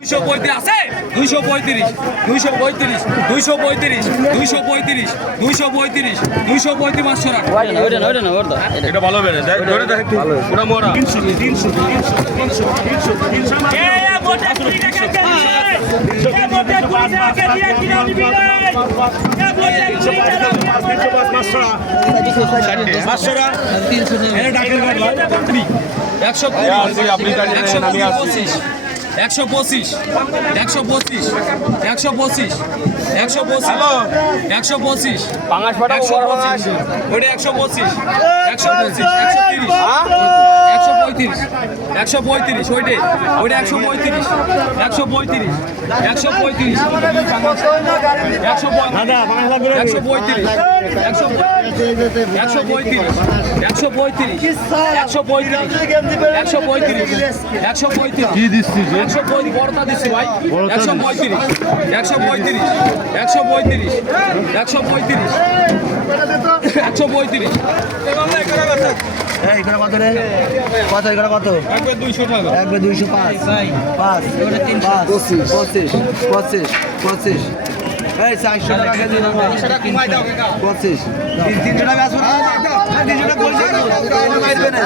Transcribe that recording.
235 আছে 235 235 235 235 235 235 500 টাকা ওইটা না এটা ভালো বেড়ে দেখ ধরে দেখ পুরো মোরা 300 300 300 300 এ মোটা 20 টাকা কেজি এ মোটা 20 টাকা দিয়ে কিলো নিবি রে এ মোটা 500 এটা ডাকের ঘর ভাই 120 আপনি জানেন আমি আসছি 125 125 125 125 হ্যালো 125 পাঙাশ ফাটা বড় পাঙাশ ওটা 125 125 135 135 ওইটা ওইটা 135 135 135 দাদা পাঁচ লাখ করে 135 কি দিচ্ছিস বড়টা দিচ্ছি ভাই 135 135 135 135 135 এই করে কত রে কত করে কত একবার 200 টাকা একবার 205 5 ওটা 325 25 25 এই 400 টাকা কেজি না 25 300 টাকা আসবে না 300 টাকা বলছে মাইরবে না